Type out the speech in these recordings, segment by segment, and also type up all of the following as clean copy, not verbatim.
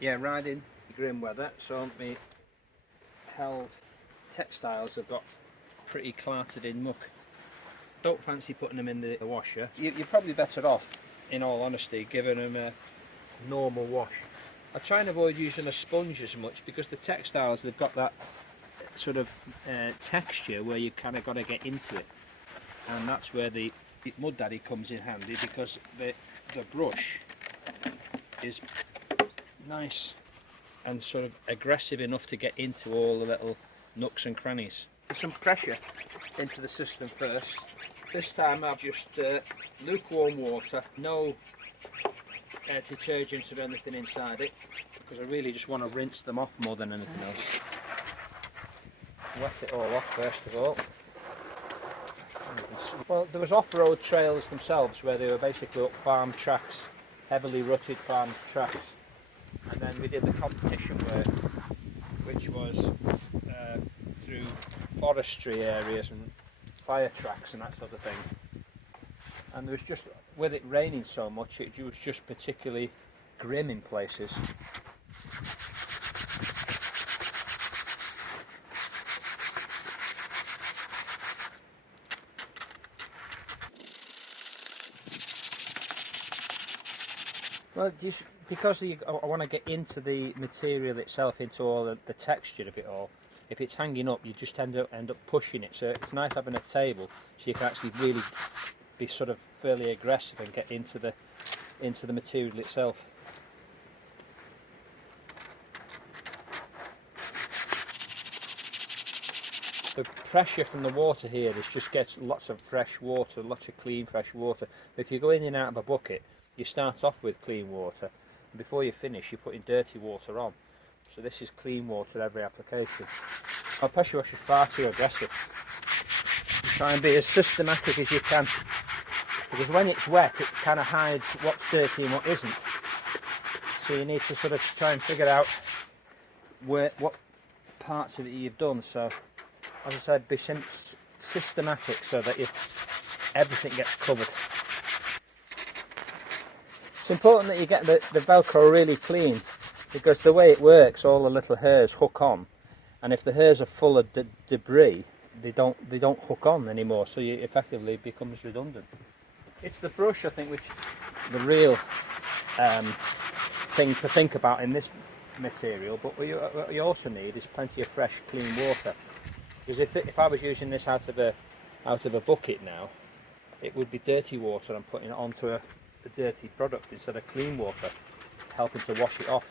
Yeah, riding grim weather, so my held textiles have got pretty clattered in muck. Don't fancy putting them in the washer. You're probably better off, in all honesty, giving them a normal wash. I try and avoid using a sponge as much because the textiles, they've got that sort of texture where you kind of got to get into it, and that's where the Mud Daddy comes in handy, because the brush is nice and sort of aggressive enough to get into all the little nooks and crannies. Put some pressure into the system first. This time I've just lukewarm water, no detergent or anything inside it, because I really just want to rinse them off more than anything else. Wet it all off first of all. Well, there was off-road trails themselves where they were basically up farm tracks, heavily rutted farm tracks, and then we did the competition work, which was through forestry areas and fire tracks and that sort of thing. And there was just, with it raining so much, it was just particularly grim in places. Well, just because I want to get into the material itself, into all the texture of it all. If it's hanging up, you just end up pushing it. So it's nice having a table, so you can actually really be sort of fairly aggressive and get into the material itself. The pressure from the water here just gets lots of fresh water, lots of clean fresh water. But if you go in and out of a bucket, you start off with clean water, and before you finish you're putting dirty water on. So this is clean water every application. Our pressure wash is far too aggressive. You try and be as systematic as you can, because when it's wet it kind of hides what's dirty and what isn't. So you need to sort of try and figure out what parts of it you've done. So as I said, be systematic so that everything gets covered. It's important that you get the Velcro really clean, because the way it works, all the little hairs hook on, and if the hairs are full of debris, they don't hook on anymore, so it effectively becomes redundant. It's the brush, I think, which the real thing to think about in this material. But what you also need is plenty of fresh, clean water. Because if I was using this out of a bucket now, it would be dirty water. I'm putting it onto a dirty product instead of clean water, helping to wash it off.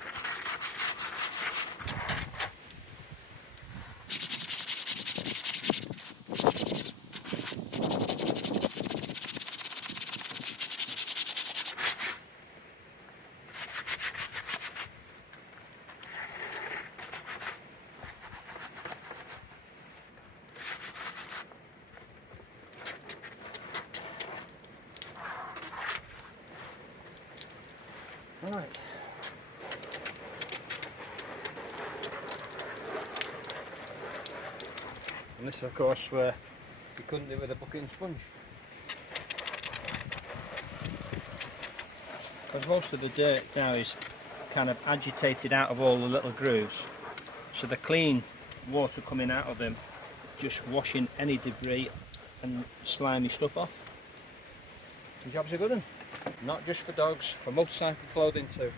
Right. And this, of course, where you couldn't do with a bucket and sponge, because most of the dirt now is kind of agitated out of all the little grooves, so the clean water coming out of them just washing any debris and slimy stuff off. The job's a good one. Not just for dogs, for motorcycle clothing too.